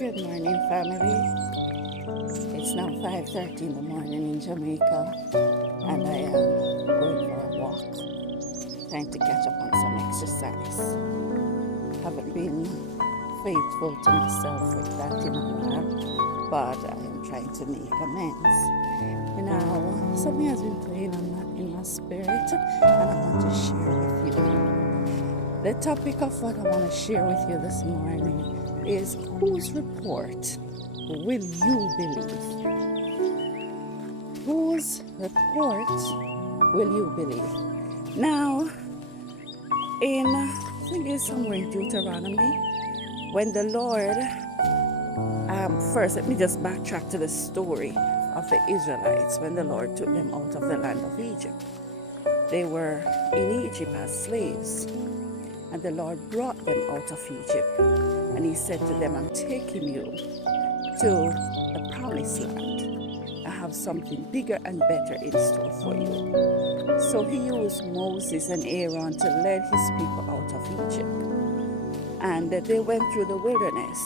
Good morning, family. It's now 5:30 in the morning in Jamaica, and I am going for a walk, trying to catch up on some exercise. Haven't been faithful to myself with that in a while, but I am trying to make amends. Something has been playing in my spirit, and I want to share with you. The topic of what I want to share with you this morning is, whose report will you believe? Whose report will you believe? Now, I think it's somewhere in Deuteronomy, when the Lord, first let me just backtrack to the story of the Israelites when the Lord took them out of the land of Egypt. They were in Egypt as slaves, and the Lord brought them out of Egypt. And he said to them, I'm taking you to the promised land. I have something bigger and better in store for you. So he used Moses and Aaron to lead his people out of Egypt. And they went through the wilderness.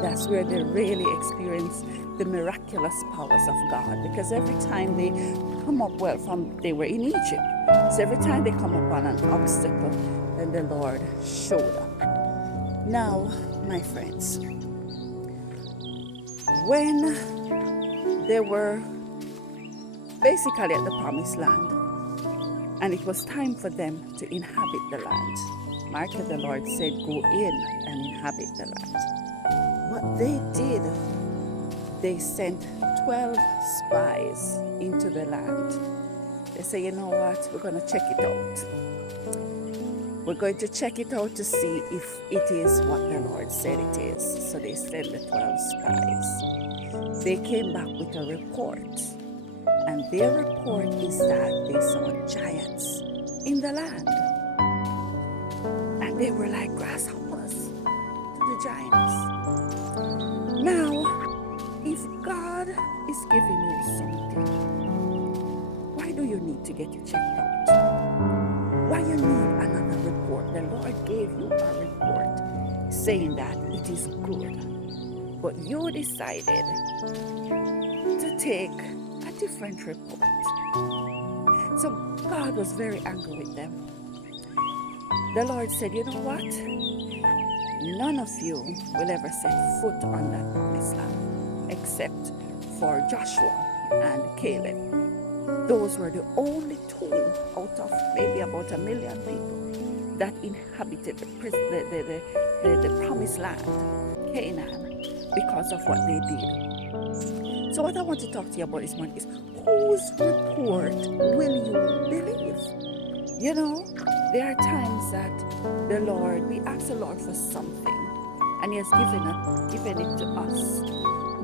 That's where they really experienced the miraculous powers of God. Because every time they come up, they were in Egypt. So every time they come upon an obstacle, then the Lord showed up. Now, my friends, when they were basically at the promised land, and it was time for them to inhabit the land, Martha, the Lord said, go in and inhabit the land. What they did, they sent 12 spies into the land. They say, you know what, we're going to check it out. We're going to check it out to see if it is what the Lord said it is. So they sent the 12 spies. They came back with a report. And their report is that they saw giants in the land. And they were like grasshoppers to the giants. Now, if God is giving you something, why do you need to get it checked out? Why you need another report? The Lord gave you a report saying that it is good, but you decided to take a different report. So God was very angry with them. The Lord said, you know what? None of you will ever set foot on that promised land except for Joshua and Caleb. Those were the only two out of maybe about 1 million people that inhabited the promised land, Canaan, because of what they did. So what I want to talk to you about this morning is, whose report will you believe? You know, there are times that we ask the Lord for something, and he has given it to us.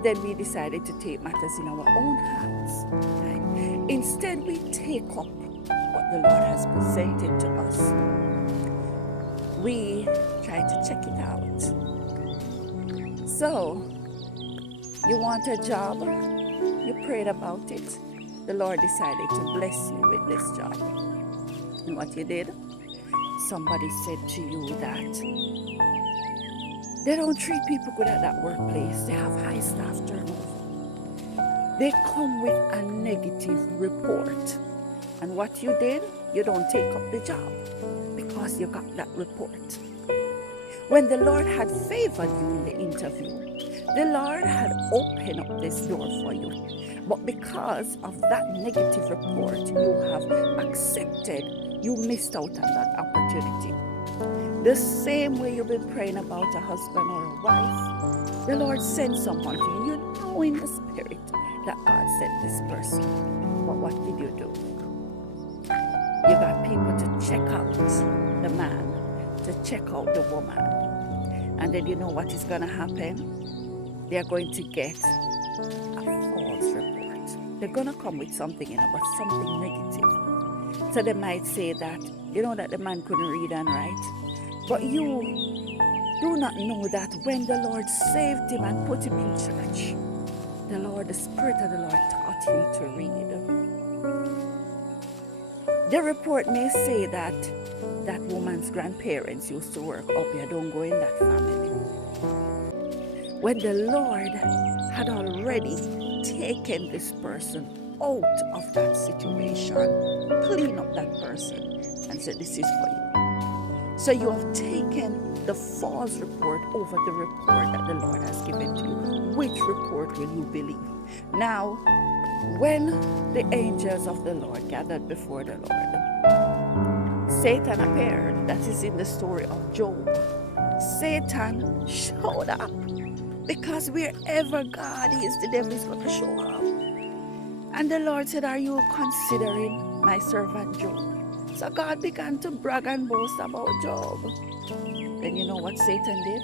Then we decided to take matters in our own hands. Right? Instead, we take up what the Lord has presented to us. We try to check it out. So, you want a job? You prayed about it. The Lord decided to bless you with this job. And what you did? Somebody said to you that they don't treat people good at that workplace. They have high staff turnover. They come with a negative report. And what you did? You don't take up the job because you got that report. When the Lord had favored you in the interview, the Lord had opened up this door for you. But because of that negative report you have accepted, you missed out on that opportunity. The same way you've been praying about a husband or a wife, the Lord sent someone to you. You know in the spirit that God sent this person. But what did you do? You got people to check out the man, to check out the woman. And then you know what is going to happen? They're going to get a false report. They're going to come with something, but something negative. So they might say that, that the man couldn't read and write. But you do not know that when the Lord saved him and put him in church, the Spirit of the Lord taught him to read. The report may say that woman's grandparents used to work up here. Don't go in that family. when the Lord had already taken this person out of that situation, clean up that person, and said, this is for you. So you have taken the false report over the report that the Lord has given to you. Which report will you believe? Now, when the angels of the Lord gathered before the Lord, Satan appeared. That is in the story of Job. Satan showed up, because wherever God is, the devil is going to show up. And the Lord said, are you considering my servant Job? So God began to brag and boast about Job. Then you know what Satan did?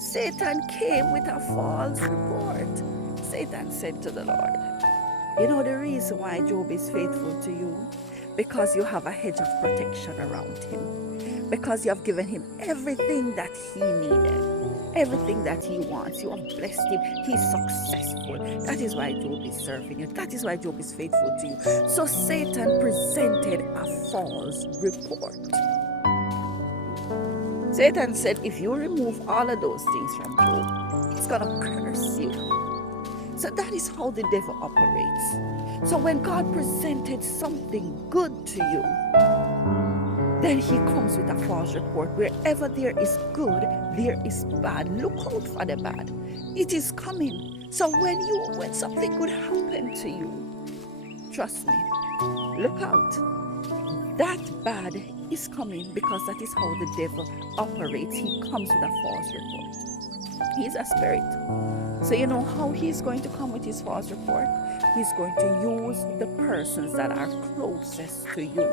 Satan came with a false report. Satan said to the Lord, you know the reason why Job is faithful to you? Because you have a hedge of protection around him. Because you have given him everything that he needed. Everything that he wants. You have blessed him. He's successful. That is why Job is serving you. That is why Job is faithful to you. So Satan presented a false report. Satan said, if you remove all of those things from Job, he's going to curse you. So that is how the devil operates. So when God presented something good to you, then he comes with a false report. Wherever there is good, there is bad. Look out for the bad. It is coming. So when something good happens to you, trust me, look out. That bad is coming, because that is how the devil operates. He comes with a false report. He's a spirit. So you know how he's going to come with his false report? He's going to use the persons that are closest to you.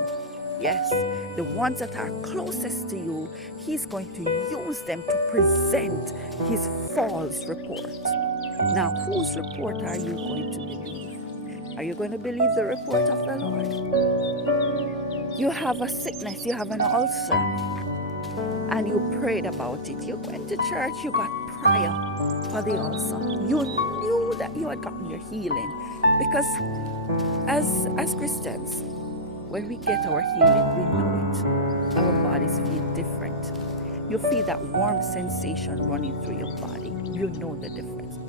Yes, the ones that are closest to you, he's going to use them to present his false report. Now, whose report are you going to believe? Are you going to believe the report of the Lord? You have a sickness, you have an ulcer, and you prayed about it. You went to church, you got prayer for the ulcer. You knew that you had gotten your healing. Because as Christians, when we get our healing, we know it. Our bodies feel different. You feel that warm sensation running through your body. You know the difference.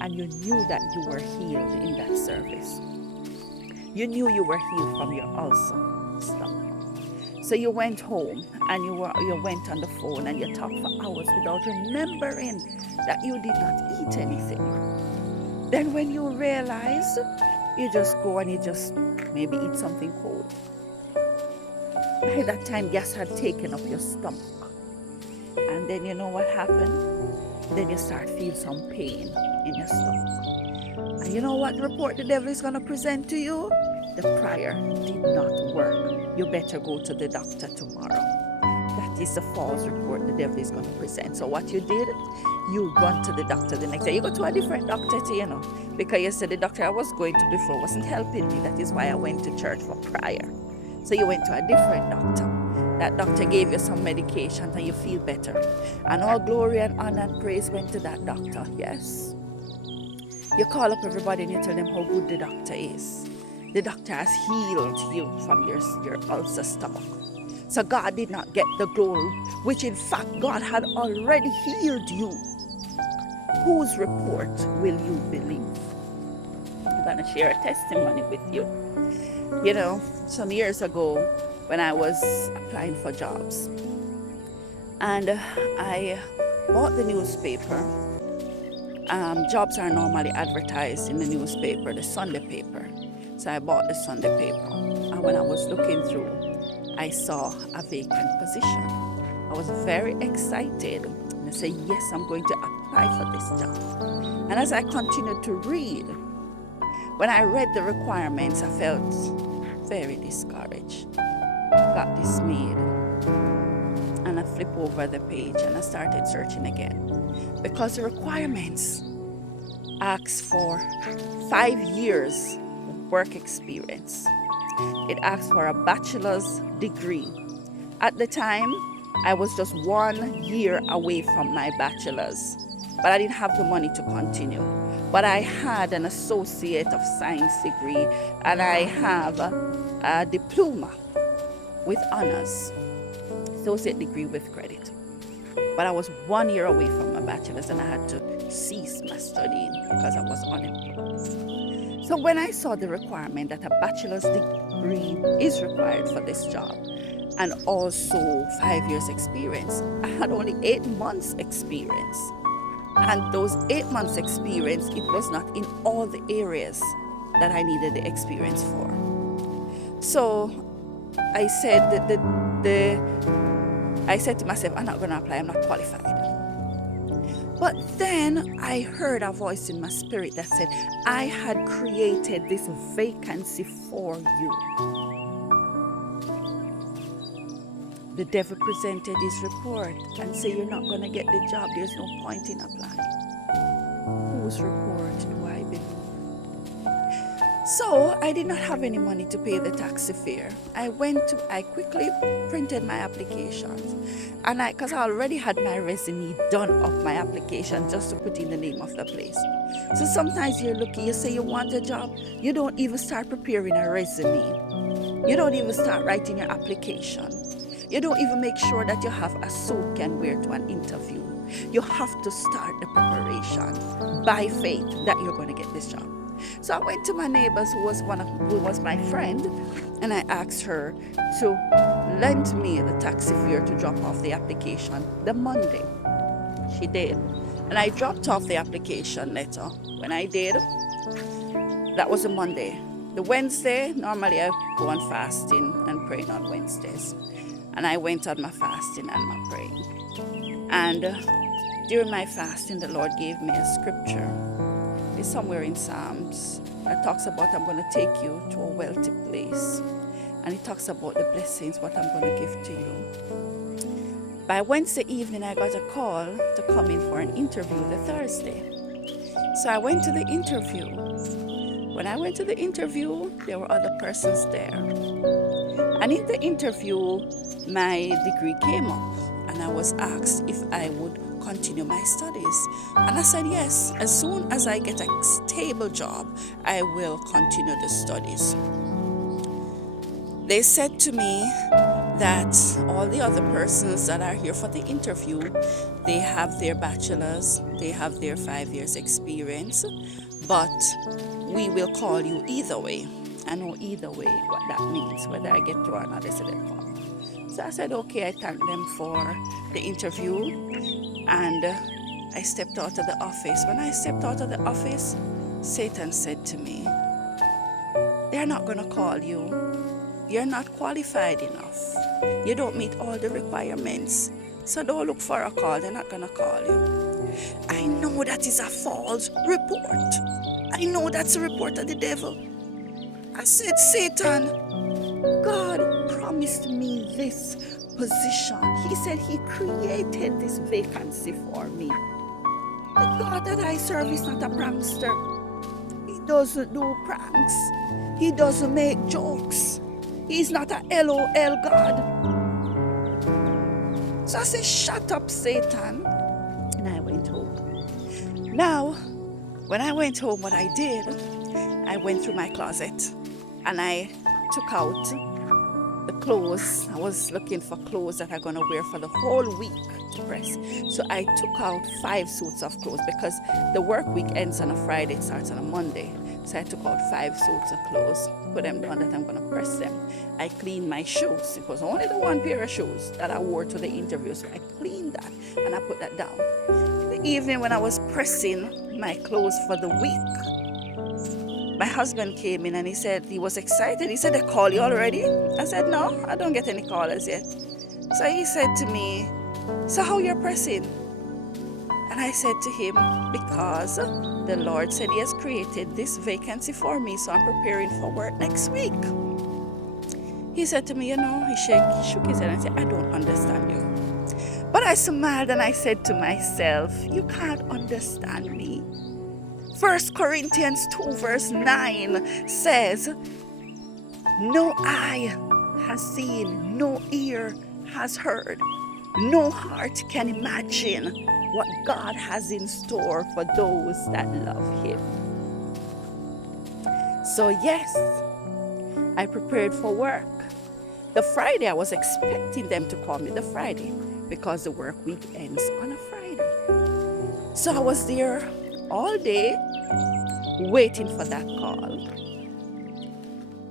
And you knew that you were healed in that service. You knew you were healed from your ulcer stomach. So you went home and you went on the phone and you talked for hours without remembering that you did not eat anything. Then when you realize, you just go and you just maybe eat something cold. By that time, gas had taken up your stomach. And then you know what happened? Then you start feeling some pain in your stomach. And you know what report the devil is going to present to you? The prayer did not work. You better go to the doctor tomorrow. That is the false report the devil is going to present. So what you did, you run to the doctor the next day. You go to a different doctor too, because you said the doctor I was going to before wasn't helping me. That is why I went to church for prayer. So you went to a different doctor. That doctor gave you some medication and you feel better. And all glory and honor and praise went to that doctor. Yes. You call up everybody and you tell them how good the doctor is. The doctor has healed you from your ulcer stomach. So God did not get the glory, which in fact God had already healed you. Whose report will you believe? I'm going to share a testimony with you. Some years ago when I was applying for jobs, and I bought the newspaper. Jobs are normally advertised in the newspaper, the Sunday paper. So I bought the Sunday paper. And when I was looking through, I saw a vacant position. I was very excited. And I said, yes, I'm going to apply for this job. And as I continued to read, when I read the requirements, I felt very discouraged, got dismayed. And I flipped over the page and I started searching again. Because the requirements ask for 5 years work experience. It asks for a bachelor's degree. At the time, I was just 1 year away from my bachelor's, but I didn't have the money to continue. But I had an associate of science degree and I have a diploma with honors, associate degree with credit. But I was 1 year away from my bachelor's and I had to cease my studying because I was unemployed. So when I saw the requirement that a bachelor's degree is required for this job, and also 5 years experience, I had only 8 months experience. And those 8 months experience, it was not in all the areas that I needed the experience for. So I said I said to myself, I'm not going to apply, I'm not qualified. But then I heard a voice in my spirit that said, I had created this vacancy for you. The devil presented his report and said, you're not going to get the job, there's no point in applying. Whose report do I believe? So I did not have any money to pay the taxi fare. I quickly printed my applications, and because I already had my resume done of my application just to put in the name of the place. So sometimes you're looking, you say you want a job, you don't even start preparing a resume. You don't even start writing your application. You don't even make sure that you have a suit you can wear to an interview. You have to start the preparation by faith that you're going to get this job. So I went to my neighbors who was my friend, and I asked her to lend me the taxi fare to drop off the application the Monday. She did. And I dropped off the application letter. When I did, that was a Monday. The Wednesday, normally I go on fasting and praying on Wednesdays. And I went on my fasting and my praying. And during my fasting, the Lord gave me a scripture. It's somewhere in Psalms. It talks about, I'm going to take you to a wealthy place. And it talks about the blessings, what I'm going to give to you. By Wednesday evening, I got a call to come in for an interview the Thursday. So I went to the interview. When I went to the interview, there were other persons there. And in the interview, my degree came up, and I was asked if I would continue my studies. And I said yes. As soon as I get a stable job, I will continue the studies. They said to me that all the other persons that are here for the interview, they have their bachelor's, they have their 5 years experience, but we will call you either way. I know either way what that means, whether I get through or not. They said they'll call. So I said, okay, I thanked them for the interview, and I stepped out of the office. When I stepped out of the office, Satan said to me, they're not going to call you. You're not qualified enough. You don't meet all the requirements. So don't look for a call. They're not going to call you. I know that is a false report. I know that's a report of the devil. I said, Satan, God promised me this position. He said he created this vacancy for me. The God that I serve is not a prankster. He doesn't do pranks. He doesn't make jokes. He's not a LOL God. So I said, shut up, Satan. And I went home. Now, when I went home, what I did, I went through my closet and I took out the clothes. I was looking for clothes that I'm going to wear for the whole week to press. So I took out 5 suits of clothes because the work week ends on a Friday, it starts on a Monday. So I took out 5 suits of clothes, put them down that I'm going to press them. I cleaned my shoes. It was only the one pair of shoes that I wore to the interview. So I cleaned that and I put that down. In the evening when I was pressing my clothes for the week, my husband came in and he said he was excited. He said, they called you already? I said, no, I don't get any callers yet. So he said to me, so how you're pressing? And I said to him, because the Lord said he has created this vacancy for me, so I'm preparing for work next week. He said to me, he shook his head and said, I don't understand you. But I smiled and I said to myself, you can't understand me. 1 Corinthians 2 verse 9 says, no eye has seen, no ear has heard, no heart can imagine what God has in store for those that love him. So yes, I prepared for work. The Friday, I was expecting them to call me the Friday because the work week ends on a Friday. So I was there all day waiting for that call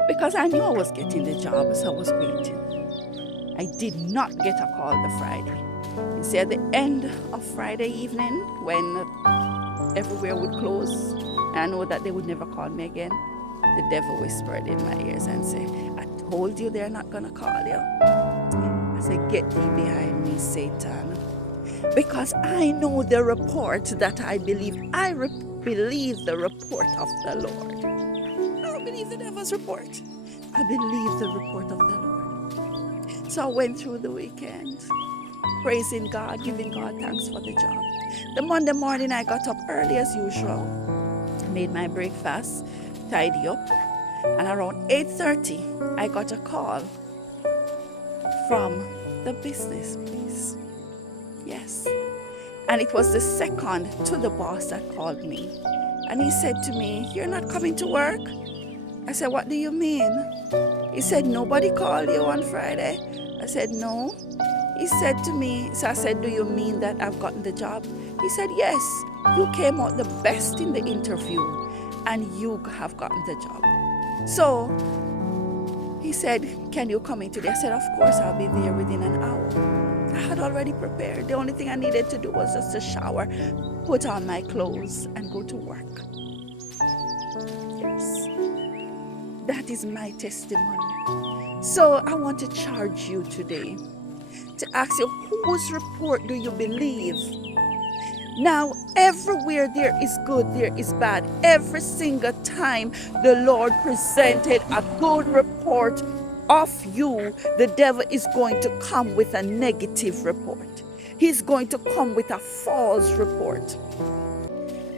because I knew I was getting the job, so I was waiting. I did not get a call the Friday. You see, at the end of Friday evening, when everywhere would close, and I know that they would never call me again, the devil whispered in my ears and said, I told you they're not going to call you. I said, get thee behind me, Satan. Because I know the report that I believe. I believe the report of the Lord. I don't believe the devil's report. I believe the report of the Lord. So I went through the weekend, praising God, giving God thanks for the job. The Monday morning, I got up early as usual, made my breakfast, tidy up, and around 8:30, I got a call from the business place. Yes. And it was the second to the boss that called me. And he said to me, you're not coming to work? I said, what do you mean? He said, nobody called you on Friday? I said, no. He said to me, so I said, do you mean that I've gotten the job? He said, yes, you came out the best in the interview and you have gotten the job. So he said, can you come in today? I said, of course, I'll be there within an hour. I had already prepared. The only thing I needed to do was just to shower, put on my clothes, and go to work. Yes, that is my testimony. So I want to charge you today to ask you, whose report do you believe? Now, everywhere there is good, there is bad. Every single time the Lord presented a good report of you, the devil is going to come with a negative report. He's going to come with a false report.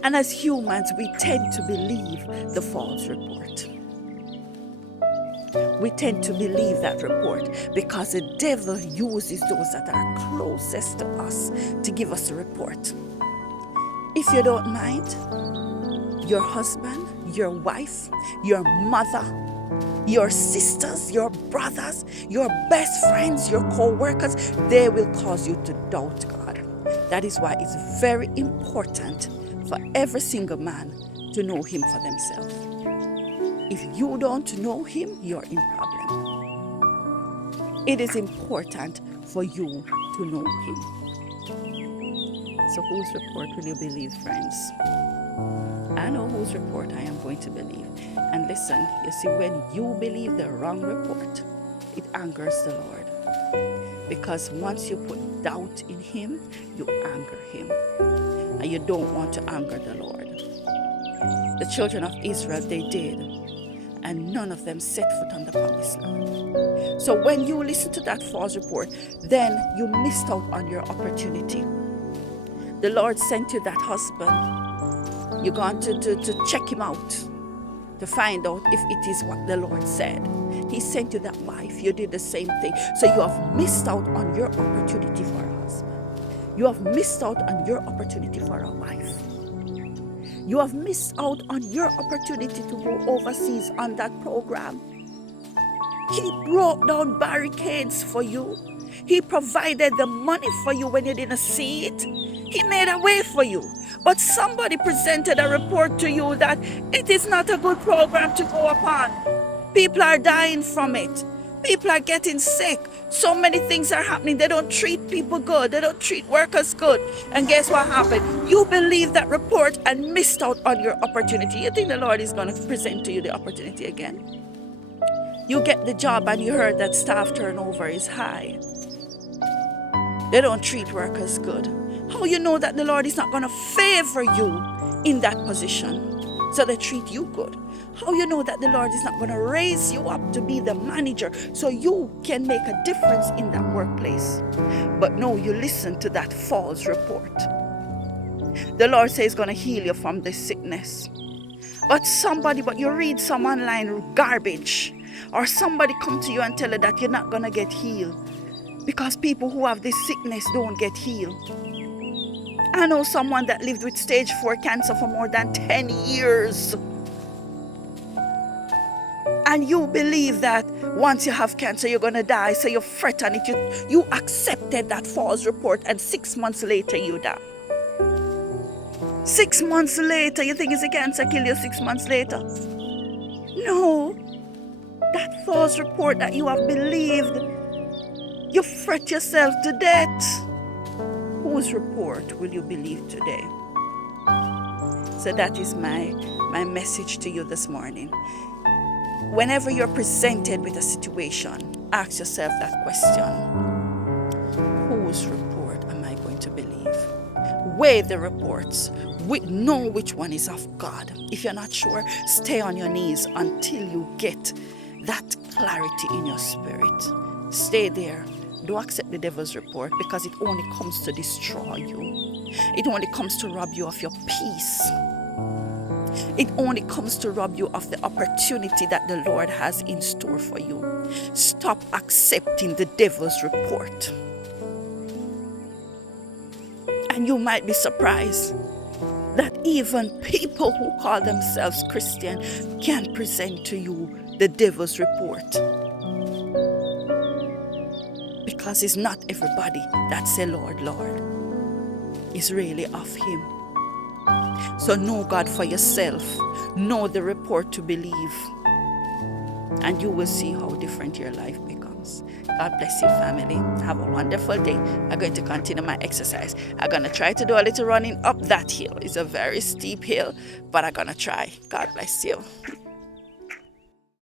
And as humans, we tend to believe the false report. We tend to believe that report because the devil uses those that are closest to us to give us a report. If you don't mind, your husband, your wife, your mother, your sisters, your brothers, your best friends, your co-workers, they will cause you to doubt God. That is why it's very important for every single man to know him for themselves. If you don't know him, you're in problem. It is important for you to know him. So whose report will you believe, friends? I know whose report I am going to believe. And listen, you see, when you believe the wrong report, it angers the Lord. Because once you put doubt in him, you anger him. And you don't want to anger the Lord. The children of Israel, they did. And none of them set foot on the promised land. So when you listen to that false report, then you missed out on your opportunity. The Lord sent you that husband. You're going to check him out to find out if it is what the Lord said. He sent you that wife. You did the same thing. So you have missed out on your opportunity for a husband. You have missed out on your opportunity for a wife. You have missed out on your opportunity to go overseas on that program. He broke down barricades for you. He provided the money for you when you didn't see it. He made a way for you. But somebody presented a report to you that it is not a good program to go upon. People are dying from it. People are getting sick. So many things are happening. They don't treat people good. They don't treat workers good. And guess what happened? You believed that report and missed out on your opportunity. You think the Lord is going to present to you the opportunity again? You get the job and you heard that staff turnover is high. They don't treat workers good. How you know that the Lord is not going to favor you in that position so they treat you good? How you know that the Lord is not going to raise you up to be the manager so you can make a difference in that workplace? But no, you listen to that false report. The Lord says he's going to heal you from this sickness. But you read some online garbage, or somebody come to you and tell you that you're not going to get healed because people who have this sickness don't get healed. I know someone that lived with stage 4 cancer for more than 10 years. And you believe that once you have cancer, you're going to die. So you fret on it. You accepted that false report and 6 months later you die. 6 months later, you think it's a cancer kill you 6 months later? No. That false report that you have believed, you fret yourself to death. Whose report will you believe today? So that is my message to you this morning. Whenever you're presented with a situation, ask yourself that question. Whose report am I going to believe? Weigh the reports. Know which one is of God. If you're not sure, stay on your knees until you get that clarity in your spirit. Stay there. Don't accept the devil's report, because it only comes to destroy you. It only comes to rob you of your peace. It only comes to rob you of the opportunity that the Lord has in store for you. Stop accepting the devil's report. And you might be surprised that even people who call themselves Christian can present to you the devil's report. Because it's not everybody that say, Lord, Lord. It's really of Him. So know God for yourself. Know the report to believe. And you will see how different your life becomes. God bless you, family. Have a wonderful day. I'm going to continue my exercise. I'm going to try to do a little running up that hill. It's a very steep hill, but I'm going to try. God bless you.